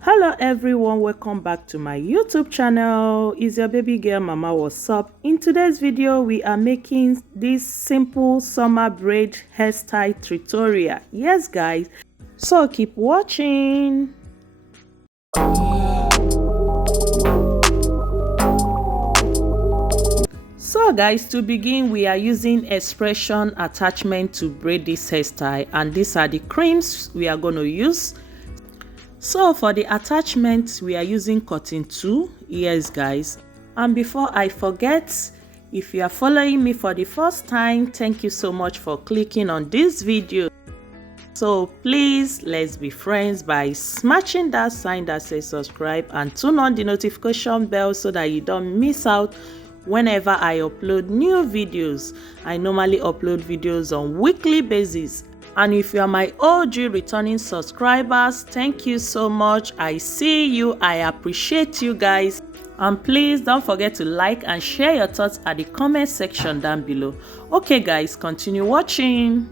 Hello everyone, welcome back to my YouTube channel. It's your baby girl Mama. What's up? In today's video we are making this simple summer braid hairstyle tutorial. Yes guys, so keep watching. So guys, to begin, we are using expression attachment to braid this hairstyle, and these are the creams we are going to use. So for the attachment, we are using cotton 2. Yes guys, and before I forget, if you are following me for the first time, thank you so much for clicking on this video. So please, let's be friends by smashing that sign that says subscribe and turn on the notification bell so that you don't miss out whenever I upload new videos. I normally upload videos on weekly basis. And if you are my OG returning subscribers, thank you so much. I see you. I appreciate you guys. And please don't forget to like and share your thoughts at the comment section down below. Okay guys, continue watching.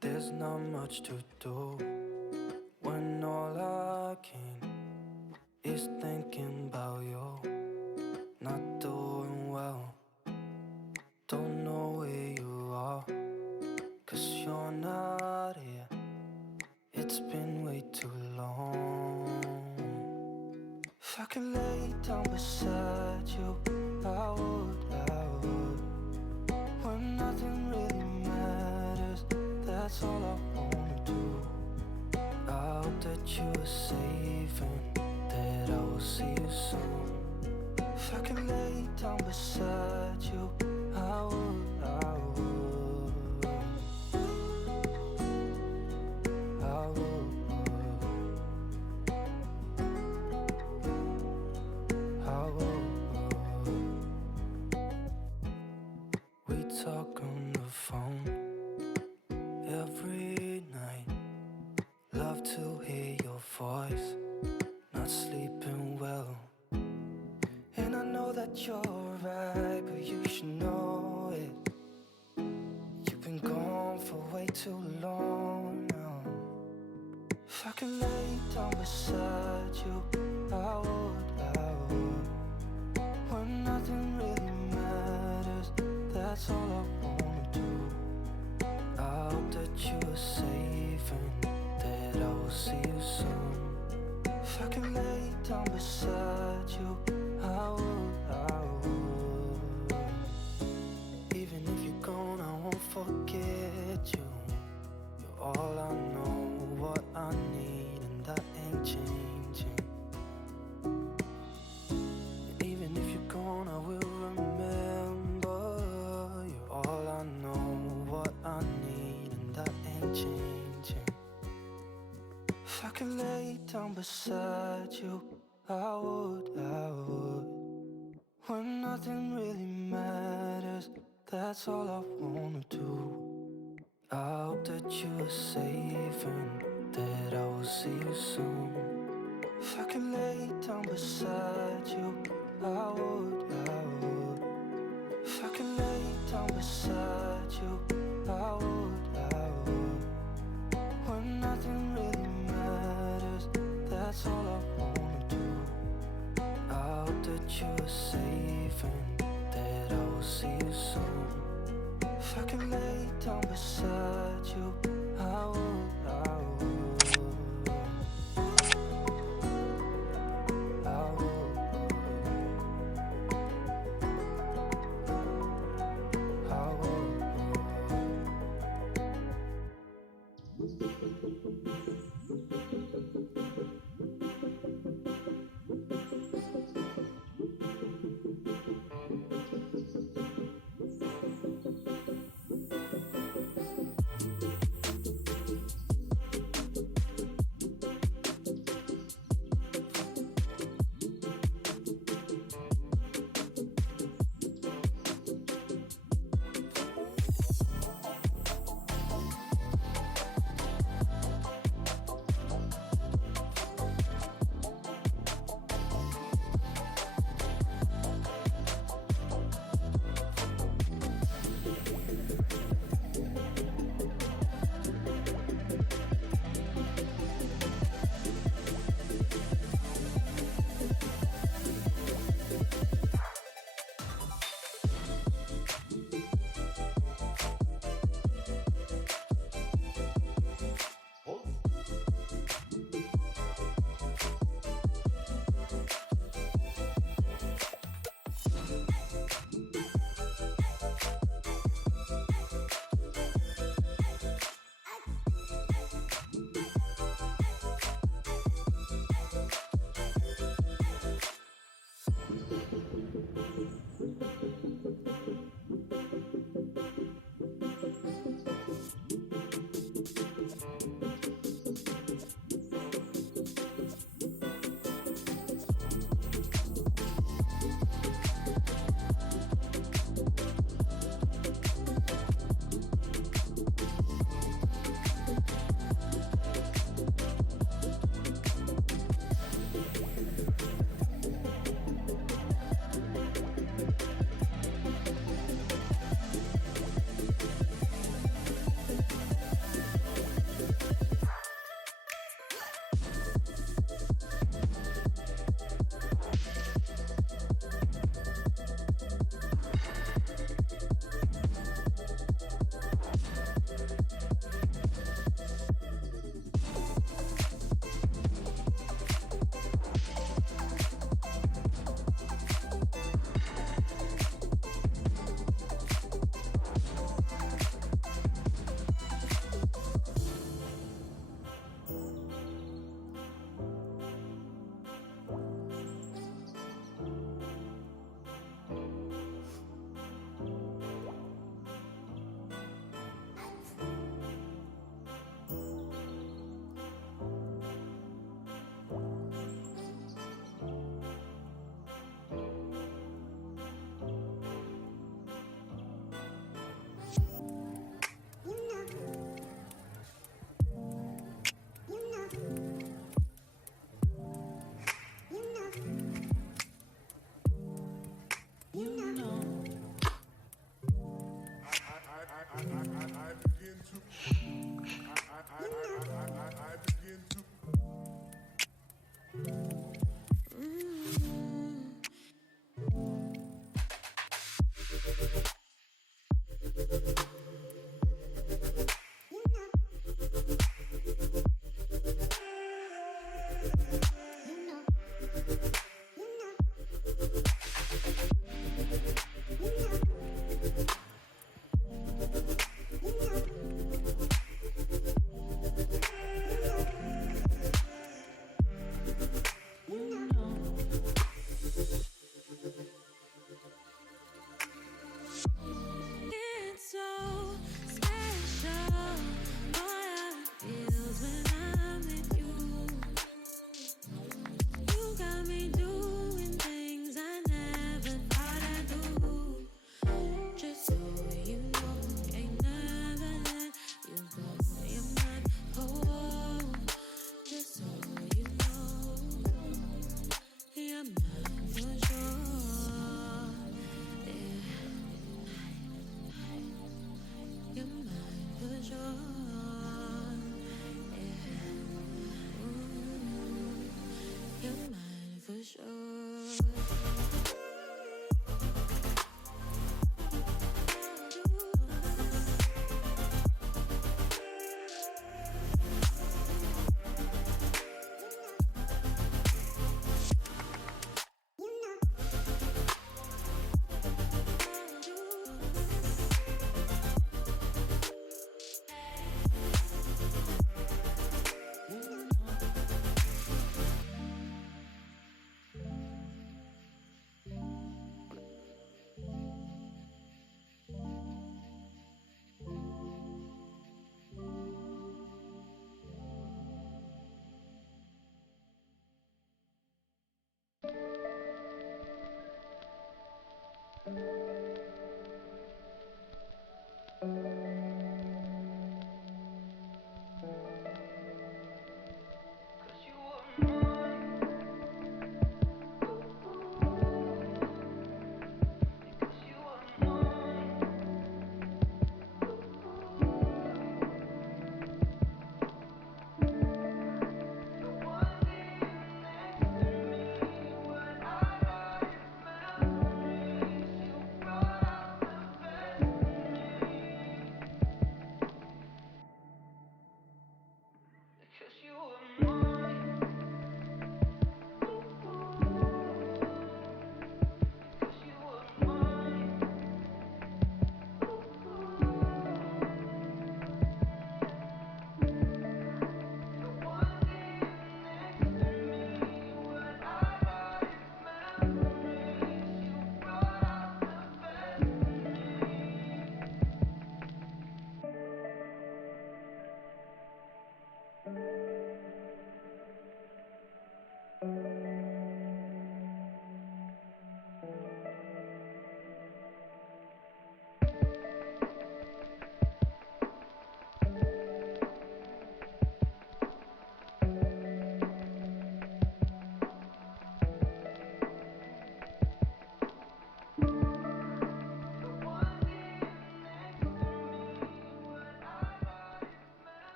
There's not much to do when all I can is thinking about you. Not doing well, don't know where you are, 'cause you're not here. It's been way too long. If I could lay down beside you, I would. When nothing really matters, that's all I wanna do. I hope that you are safe and that I will see you soon. If I could lay down beside you, I would. We talk on the phone every night. Love to hear your voice. Not sleeping well, and I know that you're right, but you should know it. You've been gone for way too long now. If I could lay down beside you, I would. When nothing really matters, that's all I wanna do. I hope that you are safe and that I will see you soon. If I could lay down beside you, I would. Even if you're gone, I won't forget you. You're all I know, what I need, and that ain't changing. And even if you're gone, I will remember. You're all I know, what I need, and that ain't changing. If I could lay down beside you, I would. When nothing really matters, that's all I wanna do. I hope that you are safe and that I will see you soon. If I could lay down beside you, I would. If I could lay down beside you, I would. When nothing really matters, that's all I wanna do. I hope that you are safe and that I will see you soon. If I could lay down beside you, I would.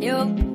Yo.